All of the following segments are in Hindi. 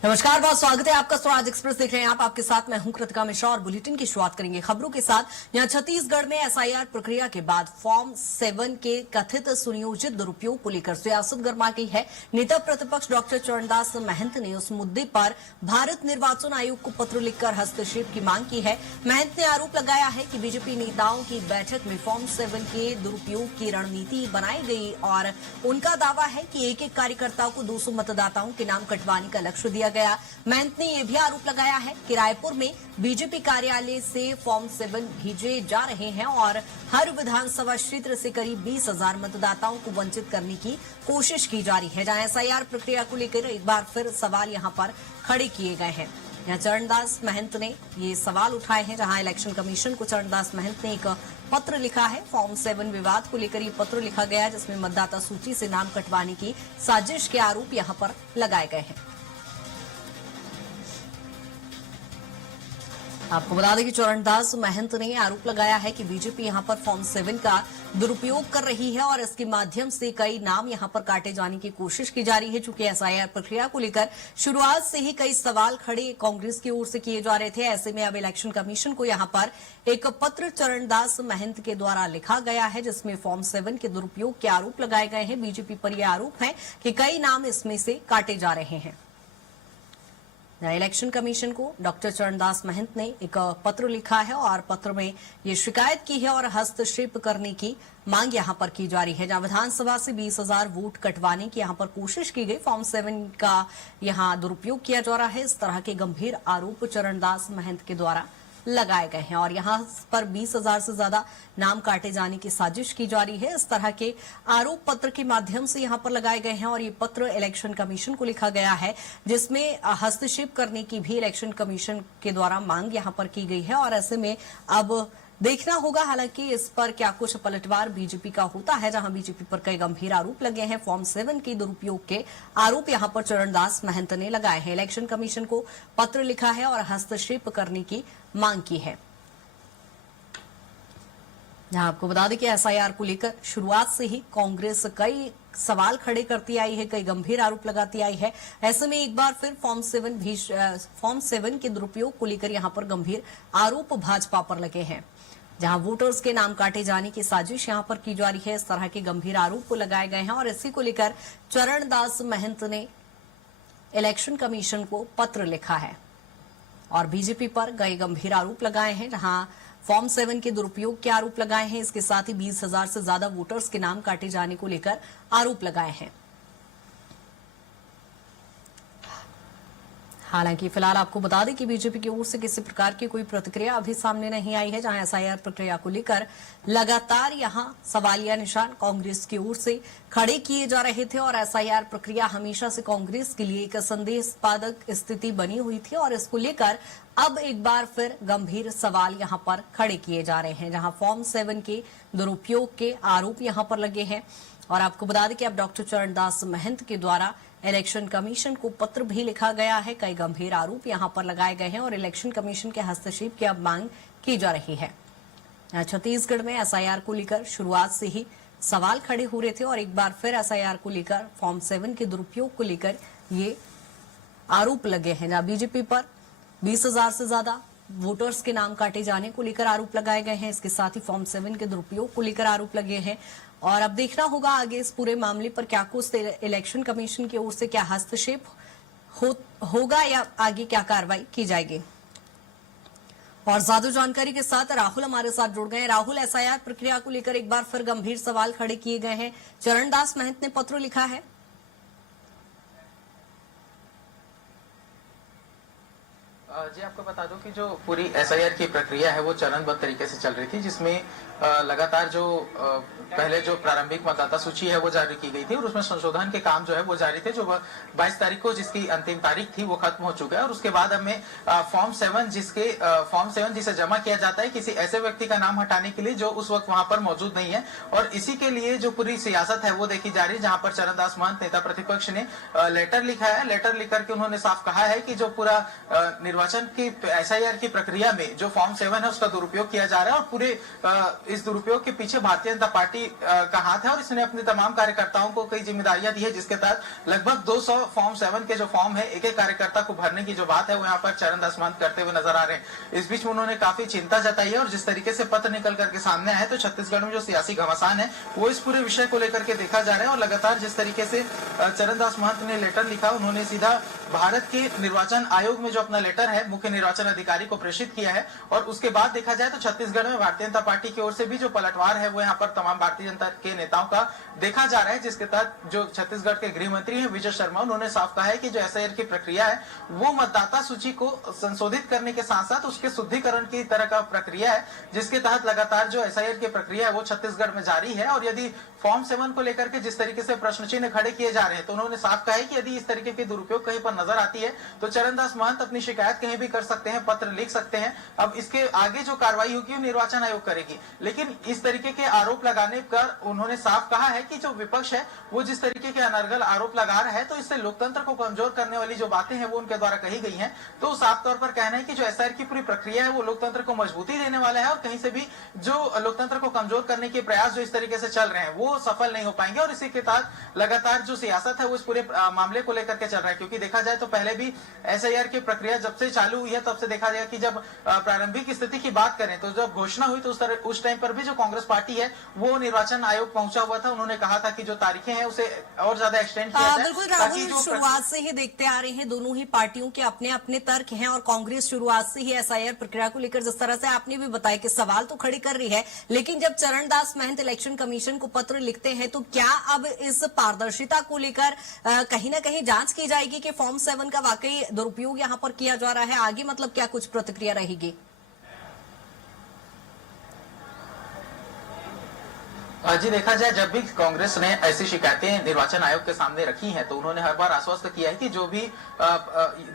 नमस्कार, बहुत स्वागत है आपका। स्वराज एक्सप्रेस देख रहे हैं आप। आपके साथ मैं हूं कृतिका मिश्रा और बुलेटिन की शुरुआत करेंगे खबरों के साथ। यहां छत्तीसगढ़ में एसआईआर प्रक्रिया के बाद फॉर्म 7 के कथित सुनियोजित दुरुपयोग को लेकर सियासत गर्मा गई है। नेता प्रतिपक्ष डॉक्टर चरणदास महंत ने उस मुद्दे पर भारत निर्वाचन आयोग को पत्र लिखकर हस्तक्षेप की मांग की है। महंत ने आरोप लगाया है कि बीजेपी नेताओं की बैठक में फॉर्म 7 के दुरुपयोग की रणनीति बनाई गई और उनका दावा है कि एक एक कार्यकर्ताओं को 200 मतदाताओं के नाम कटवाने का लक्ष्य दिया गया। महंत ने यह भी आरोप लगाया है कि रायपुर में बीजेपी कार्यालय से फॉर्म 7 भेजे जा रहे हैं और हर विधानसभा क्षेत्र से करीब 20,000 मतदाताओं को वंचित करने की कोशिश की जा रही है। जहां एसआईआर प्रक्रिया को लेकर एक बार फिर सवाल यहां पर खड़े किए गए हैं। यहां चरणदास महंत ने ये सवाल उठाए हैं। जहां इलेक्शन कमीशन को चरणदास महंत ने एक पत्र लिखा है। फॉर्म 7 विवाद को लेकर ये पत्र लिखा गया है, जिसमें मतदाता सूची से नाम कटवाने की साजिश के आरोप यहां पर लगाए गए हैं। आपको बता दें कि चरणदास महंत ने आरोप लगाया है कि बीजेपी यहां पर फॉर्म 7 का दुरुपयोग कर रही है और इसके माध्यम से कई नाम यहां पर काटे जाने की कोशिश की जा रही है। चूंकि एसआईआर प्रक्रिया को लेकर शुरुआत से ही कई सवाल खड़े कांग्रेस की ओर से किए जा रहे थे। ऐसे में अब इलेक्शन कमीशन को यहां पर एक पत्र चरणदास महंत के द्वारा लिखा गया है, जिसमें फॉर्म 7 के दुरुपयोग के आरोप लगाए गए हैं। बीजेपी पर यह आरोप है कि कई नाम इसमें से काटे जा रहे हैं। इलेक्शन कमीशन को डॉक्टर चरणदास महंत ने एक पत्र लिखा है और पत्र में ये शिकायत की है और हस्तक्षेप करने की मांग यहां पर की जा रही है। जहां विधानसभा से 20,000 वोट कटवाने की यहां पर कोशिश की गई, फॉर्म 7 का यहां दुरुपयोग किया जा रहा है। इस तरह के गंभीर आरोप चरणदास महंत के द्वारा लगाए गए हैं और यहां पर 20,000 से ज्यादा नाम काटे जाने की साजिश की जा रही है। इस तरह के आरोप पत्र के माध्यम से यहां पर लगाए गए हैं और ये पत्र इलेक्शन कमीशन को लिखा गया है, जिसमें हस्तक्षेप करने की भी इलेक्शन कमीशन के द्वारा मांग यहां पर की गई है। और ऐसे में अब देखना होगा हालांकि इस पर क्या कुछ पलटवार बीजेपी का होता है। जहां बीजेपी पर कई गंभीर आरोप लगे हैं, फॉर्म 7 के दुरुपयोग के आरोप यहां पर चरणदास महंत ने लगाए हैं। इलेक्शन कमीशन को पत्र लिखा है और हस्तक्षेप करने की मांग की है। जहां आपको बता दें कि एसआईआर को लेकर शुरुआत से ही कांग्रेस कई सवाल खड़े करती आई है, कई गंभीर आरोप लगाती आई है। ऐसे में एक बार फिर फॉर्म 7 के दुरुपयोग को लेकर यहां पर गंभीर आरोप भाजपा पर लगे हैं। जहां वोटर्स के नाम काटे जाने की साजिश यहां पर की जा रही है, इस तरह के गंभीर आरोप को लगाए गए हैं और इसी को लेकर चरणदास महंत ने इलेक्शन कमीशन को पत्र लिखा है और बीजेपी पर कई गंभीर आरोप लगाए हैं। जहां फॉर्म 7 के दुरुपयोग के आरोप लगाए हैं, इसके साथ ही 20,000 से ज्यादा वोटर्स के नाम काटे जाने को लेकर आरोप लगाए हैं। हालांकि फिलहाल आपको बता दें कि बीजेपी की ओर से किसी प्रकार की कोई प्रतिक्रिया अभी सामने नहीं आई है। जहां एसआईआर प्रक्रिया को लेकर लगातार यहां सवालिया निशान कांग्रेस की ओर से खड़े किए जा रहे थे और एसआईआर प्रक्रिया हमेशा से कांग्रेस के लिए एक संदेहास्पद स्थिति बनी हुई थी और इसको लेकर अब एक बार फिर गंभीर सवाल यहां पर खड़े किए जा रहे हैं। जहां फॉर्म 7 के दुरुपयोग के आरोप यहां पर लगे हैं और आपको बता दें कि अब डॉक्टर चरणदास महंत के द्वारा इलेक्शन कमीशन को पत्र भी लिखा गया है। कई गंभीर आरोप यहां पर लगाए गए हैं और इलेक्शन कमीशन के हस्तक्षेप की अब मांग की जा रही है। छत्तीसगढ़ में एसआईआर को लेकर शुरुआत से ही सवाल खड़े हो रहे थे और एक बार फिर एसआईआर को लेकर फॉर्म 7 के दुरुपयोग को लेकर ये आरोप लगे हैं। जहां बीजेपी पर 20,000 से ज्यादा वोटर्स के नाम काटे जाने को लेकर आरोप लगाए गए हैं, इसके साथ ही फॉर्म 7 के दुरुपयोग को लेकर आरोप लगे हैं और अब देखना होगा आगे इस पूरे मामले पर क्या कुछ इलेक्शन कमीशन की ओर से क्या हस्तक्षेप होगा या आगे क्या कार्रवाई की जाएगी। और ज्यादा जानकारी के साथ राहुल हमारे साथ जुड़ गए हैं। राहुल, एसआईआर प्रक्रिया को लेकर एक बार फिर गंभीर सवाल खड़े किए गए हैं। चरणदास महंत ने पत्र लिखा है। जी, आपको बता दूं कि जो पूरी एसआईआर की प्रक्रिया है वो चरणबद्ध तरीके से चल रही थी, जिसमें लगातार जो पहले जो प्रारंभिक मतदाता सूची है वो जारी की गई थी और उसमें संशोधन के काम जो है वो जारी थे। जो 22 तारीख को जिसकी अंतिम तारीख थी वो खत्म हो चुका है और उसके बाद हमें फॉर्म 7 जिसे जमा किया जाता है किसी ऐसे व्यक्ति का नाम हटाने के लिए जो उस वक्त वहां पर मौजूद नहीं है और इसी के लिए जो पूरी सियासत है वो देखी जा रही है। जहां पर चरणदास महंत नेता प्रतिपक्ष ने लेटर लिखा है। लेटर लिख करके उन्होंने साफ कहा है कि जो पूरा निर्वाचन निर्वाचन की एसआईआर की प्रक्रिया में जो फॉर्म 7 है उसका दुरुपयोग किया जा रहा है और पूरे इस दुरुपयोग के पीछे भारतीय जनता पार्टी का हाथ है और इसने अपने तमाम कार्यकर्ताओं को कई जिम्मेदारियां दी है, जिसके तहत लगभग 200 फॉर्म 7 के जो फॉर्म है एक एक कार्यकर्ता को भरने की जो बात है वो यहाँ पर चरणदास महंत करते हुए नजर आ रहे हैं। इस बीच में उन्होंने काफी चिंता जताई है और जिस तरीके से पत्र निकल करके सामने आया तो छत्तीसगढ़ में जो सियासी घमासान है वो इस पूरे विषय को लेकर के देखा जा रहा है और लगातार जिस तरीके से चरणदास महंत ने लेटर लिखा, उन्होंने सीधा भारत के निर्वाचन आयोग में जो अपना लेटर है मुख्य निर्वाचन अधिकारी को प्रेषित किया है और उसके बाद देखा जाए तो छत्तीसगढ़ में भारतीय जनता पार्टी की ओर से भी जो पलटवार है वो यहाँ पर तमाम भारतीय जनता के नेताओं का देखा जा रहा है, जिसके तहत जो छत्तीसगढ़ के गृह मंत्री हैं विजय शर्मा, उन्होंने साफ कहा है कि जो एसआईआर की प्रक्रिया है वो मतदाता सूची को संशोधित करने के साथ साथ उसके शुद्धिकरण की तरह का प्रक्रिया है, जिसके तहत लगातार जो एसआईआर की प्रक्रिया है वो छत्तीसगढ़ में जारी है। और यदि फॉर्म 7 को लेकर के जिस तरीके से प्रश्न चिन्ह खड़े किए जा रहे हैं तो उन्होंने साफ कहा है कि यदि इस तरीके के दुरुपयोग कहीं पर नजर आती है तो चरणदास महंत अपनी शिकायत कहीं भी कर सकते हैं, पत्र लिख सकते हैं। अब इसके आगे जो कार्रवाई होगी वो निर्वाचन आयोग करेगी, लेकिन इस तरीके के आरोप लगाने पर उन्होंने साफ कहा है कि जो विपक्ष है वो जिस तरीके के अनर्गल आरोप लगा रहा है तो इससे लोकतंत्र को कमजोर करने वाली जो बातें हैं वो उनके द्वारा कही गई हैं। तो साफ तौर पर कहना है कि जो एसआईआर की पूरी प्रक्रिया है वो लोकतंत्र को मजबूती देने वाला है और कहीं से भी जो लोकतंत्र को कमजोर करने के प्रयास जो इस तरीके से चल रहे हैं वो सफल नहीं हो पाएंगे। और इसी के तहत लगातार जो सियासत है वो इस पूरे मामले को लेकर के चल रहा है, क्योंकि देखा जाए तो पहले भी एसआईआर की प्रक्रिया जब से चालू हुई है तब से देखा गया कि जब प्रारंभिक स्थिति की बात करें तो जब घोषणा हुई तो उस टाइम पर भी जो कांग्रेस पार्टी है वो निर्वाचन आयोग पहुंचा हुआ था, उन्होंने कहा था कि जो तारीखें हैं उसे और ज्यादा एक्सटेंड किया जाए। बिल्कुल राहुल, शुरुआत से ही देखते आ रहे हैं दोनों ही पार्टियों के अपने अपने तर्क हैं और कांग्रेस शुरुआत से ही एसआईआर प्रक्रिया को लेकर जिस तरह से आपने भी बताया कि सवाल तो खड़े कर रही है, लेकिन जब चरणदास महंत इलेक्शन कमीशन को पत्र लिखते हैं तो क्या अब इस पारदर्शिता को लेकर कहीं ना कहीं जांच की जाएगी कि फॉर्म 7 का वाकई दुरुपयोग यहां पर किया जा रहा है? आगे मतलब क्या कुछ प्रतिक्रिया रहेगी? जी देखा जाए जब भी कांग्रेस ने ऐसी शिकायतें निर्वाचन आयोग के सामने रखी हैं तो उन्होंने हर बार आश्वस्त किया है कि जो भी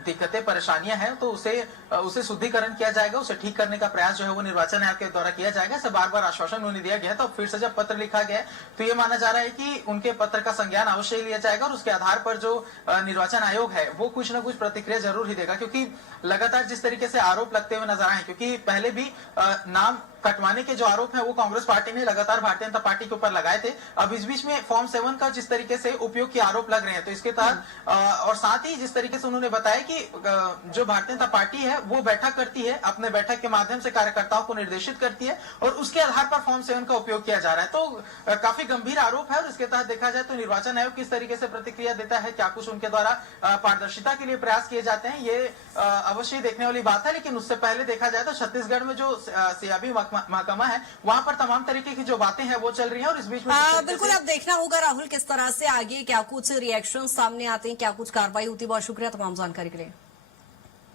दिक्कतें परेशानियां हैं तो उसे शुद्धिकरण किया जाएगा, उसे ठीक करने का प्रयास जो है वो निर्वाचन आयोग के द्वारा किया जाएगा। ऐसे बार बार आश्वासन उन्हें दिया गया है। तो फिर से जब पत्र लिखा गया तो ये माना जा रहा है कि उनके पत्र का संज्ञान अवश्य लिया जाएगा और उसके आधार पर जो निर्वाचन आयोग है वो कुछ न कुछ प्रतिक्रिया जरूर ही देगा, क्योंकि लगातार जिस तरीके से आरोप लगते हुए नजर आए, क्योंकि पहले भी नाम कटवाने के जो आरोप है वो कांग्रेस पार्टी ने लगातार भारतीय जनता पार्टी के ऊपर लगाए थे। अब इस बीच में फॉर्म 7 का जिस तरीके से उपयोग के आरोप लग रहे हैं तो इसके तहत और साथ ही जिस तरीके से उन्होंने बताया कि जो भारतीय जनता पार्टी है वो बैठक करती है, अपने बैठक के माध्यम से कार्यकर्ताओं को निर्देशित करती है और उसके आधार पर फॉर्म 7 का उपयोग किया जा रहा है। तो काफी गंभीर आरोप है और इसके तहत देखा जाए तो निर्वाचन आयोग किस तरीके से प्रतिक्रिया देता है, क्या कुछ उनके द्वारा पारदर्शिता के लिए प्रयास किए जाते हैं, ये अवश्य देखने वाली बात है। लेकिन उससे पहले देखा जाए तो छत्तीसगढ़ में जो सियासी महकमा है वहां पर तमाम तरीके की जो बातें हैं वो चल रही हैं और इस बीच में बिल्कुल अब देखना होगा राहुल किस तरह से आगे क्या कुछ रिएक्शन सामने आते हैं, क्या कुछ कार्रवाई होती है। बहुत शुक्रिया तमाम जानकारी के लिए।